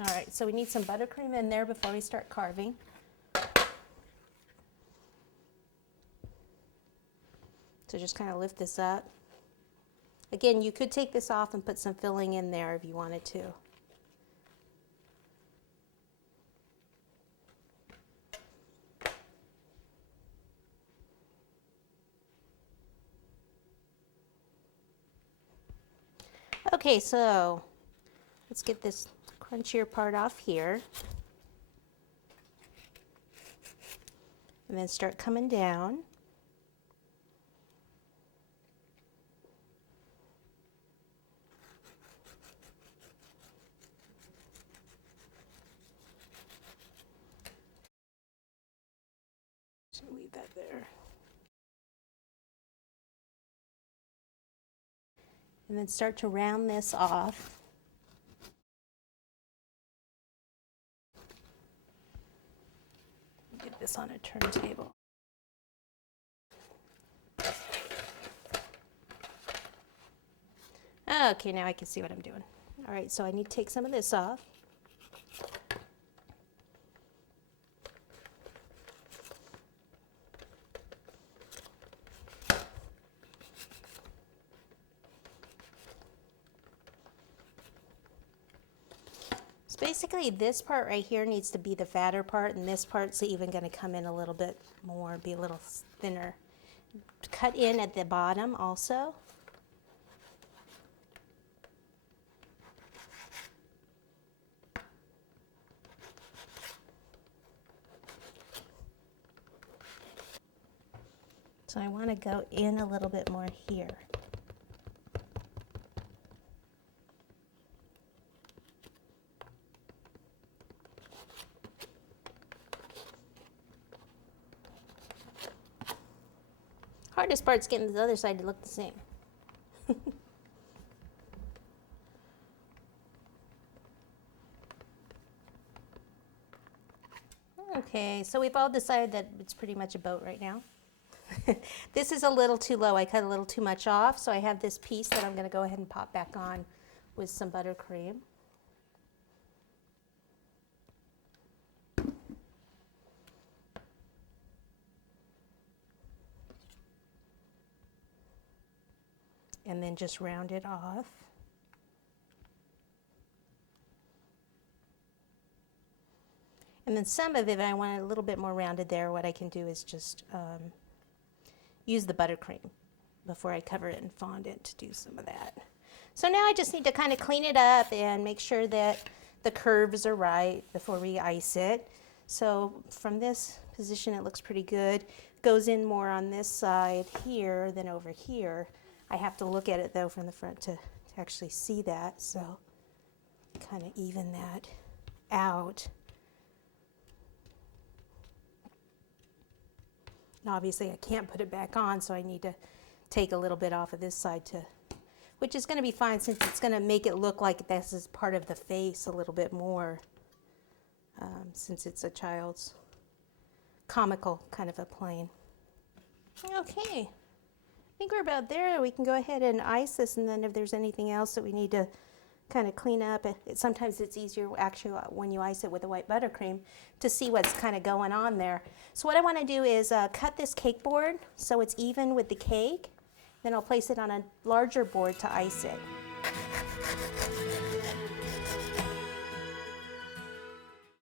All right, so we need some buttercream in there before we start carving. So just kind of lift this up. Again, you could take this off and put some filling in there if you wanted to. Okay, so let's get this crunchier part off here. And then start coming down. Just leave that there. And then start to round this off. Get this on a turntable. Okay, now I can see what I'm doing. All right, so I need to take some of this off. Basically, this part right here needs to be the fatter part, and this part's even going to come in a little bit more, be a little thinner. Cut in at the bottom also. So I want to go in a little bit more here. Hardest part's getting the other side to look the same. Okay, so we've all decided that it's pretty much a boat right now. This is a little too low. I cut a little too much off, so I have this piece that I'm going to go ahead and pop back on with some buttercream. And then just round it off. And then some of it, I want it a little bit more rounded there. What I can do is just use the buttercream before I cover it in fondant to do some of that. So now I just need to kind of clean it up and make sure that the curves are right before we ice it. So from this position, it looks pretty good. Goes in more on this side here than over here. I have to look at it though from the front to actually see that, so kind of even that out. And obviously I can't put it back on, so I need to take a little bit off of this side to, which is going to be fine since it's going to make it look like this is part of the face a little bit more, since it's a child's comical kind of a plane. Okay. I think we're about there. We can go ahead and ice this, and then if there's anything else that we need to kind of clean up, sometimes it's easier actually when you ice it with the white buttercream to see what's kind of going on there. So what I want to do is cut this cake board so it's even with the cake. Then I'll place it on a larger board to ice it.